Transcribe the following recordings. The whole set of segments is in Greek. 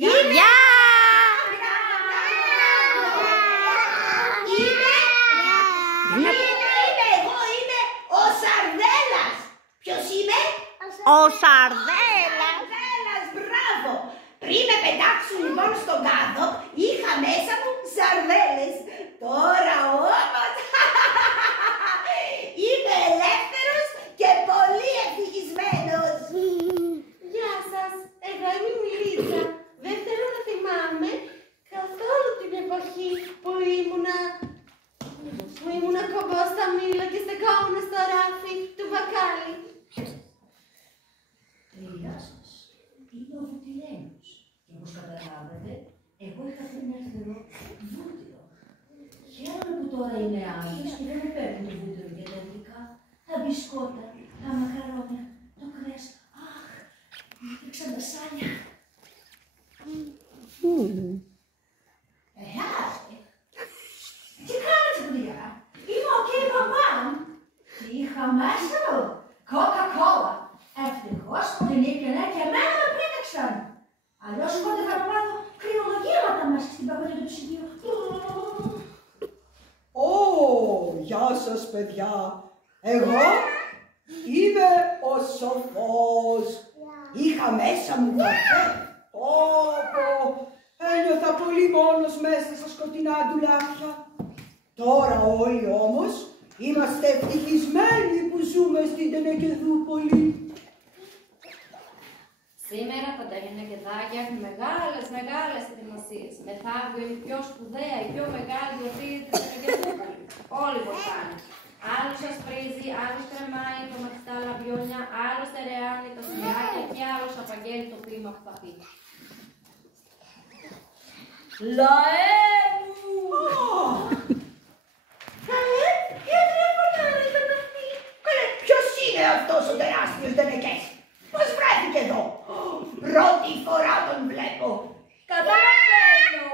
Γεια! Εγώ είμαι ο Σαρδέλας. Ποιος είμαι? Ο Σαρδέλας. Σαρδέλας, μπράβο. Πριν με πετάξουν λοιπόν στον κάδο, είχα μέσα μου σαρδέλες. Τώρα όμως είμαι ελεύθερος και πολύ ευτυχισμένος. Γεια σας, εγώ είμαι η Μιλίτσα. Δεν θέλω να θυμάμαι καθόλου την εποχή που ήμουνα κομπό στα μήλα και στεκόμουν στο ράφι του μπακάλι. Γεια σας, είμαι ο Βουτυλένος και όπως καταλάβατε, εγώ είχα πει ένα ελεύθερο βούτυρο. Χαίρομαι που τώρα είναι άλλος και δεν με παίρνει το βούτυρο για τα γλυκά, τα μπισκότα, τα μακαρόνια, το κρέας. Αχ, έτρεξαν τα σάλια. Τι κάνετε παιδιά, είμαι ο κύριος Παπάν. Είχα μέσα Coca-Cola. Ευτυχώς που την ήπιανε και εμένα με πρίταξαν. Αλλιώς κόντευα να μάθω κρυολογήματα μέσα στην παγωνιά του ψυγείου. Ω, γεια σας παιδιά. Εγώ είμαι ο Σοφός. Είχα μέσα μου καφέ. Ένιωθα πολύ μόνος μέσα στα σκοτεινά ντουλάπια. Τώρα όλοι όμως είμαστε ευτυχισμένοι που ζούμε στην Τενεκεδούπολη. Σήμερα τα Τενεκεδάκια έχουν μεγάλες ετοιμασίες. Μεθαύριο είναι η πιο σπουδαία, η πιο μεγάλη γιορτή της Τενεκεδούπολης. Όλοι βοηθάνε. Άλλος ασπρίζει, άλλος κρεμάει το μαθητά λαμπιόνια, άλλος στερεάνει τα στερεάκια και άλλος απαγγέλει το ποίημα που θα πει. Λαέ μου! Καλέ, ποια τρεπονάρα ήταν αυτή? Καλέ, ποιος είναι αυτός ο τεράστιος Τενεκές? Πώς βρέθηκε εδώ? Πρώτη φορά τον βλέπω. Καταλαβαίνω!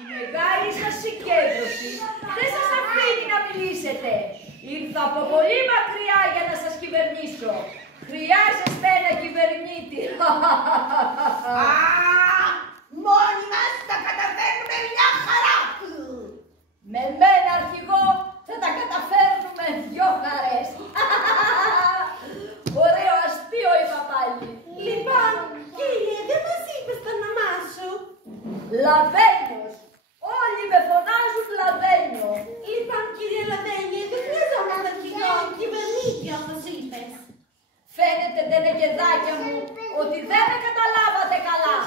Η μεγάλη σας συγκέντρωση δεν σας αφήνει να μιλήσετε. Ήρθα από πολύ μακριά για να σας κυβερνήσω. Χρειάζεστε ένα κυβερνήτη. Μόνοι μας τα καταφέρνουμε μια χαρά. Με μένα αρχηγό θα τα καταφέρνουμε δυο χαρές. Ωραίο αστείο είπα πάλι. Λοιπόν, κύριε, δεν μας είπες το όνομά σου? Λαβένιος. Όλοι με φωνάζουν Λαβένιο. Λοιπόν, κύριε Λαβένιο, δεν χρειαζόμαστε αρχηγό, κυβερνήτη όπως είπες. Φαίνεται τενεκεδάκια μου ότι δεν με καταλάβατε καλά.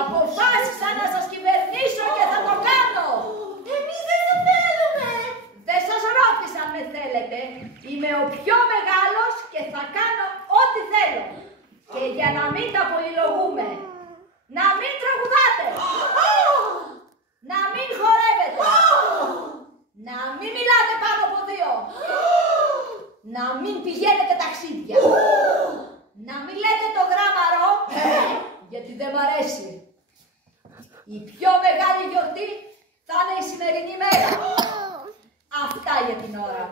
Αποφάσισα να σας κυβερνήσω και θα το κάνω. Εμείς δεν σε θέλουμε. Δεν σας ρώτησα αν με θέλετε. Είμαι ο πιο μεγάλος και θα κάνω ό,τι θέλω. Και για να μην τα πολυλογούμε, να μην τραγουδάτε, να μην χορεύετε, να μην μιλάτε πάνω από δύο, να μην πηγαίνετε ταξίδια, να μην λέτε το γράμμαρο, γιατί δεν μ' αρέσει. Η πιο μεγάλη γιορτή θα είναι η σημερινή μέρα. Αυτά για την ώρα.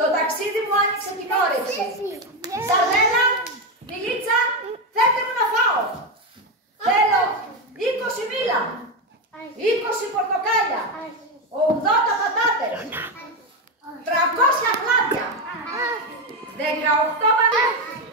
Το ταξίδι μου άνοιξε την όρεξη. Σαρδέλα,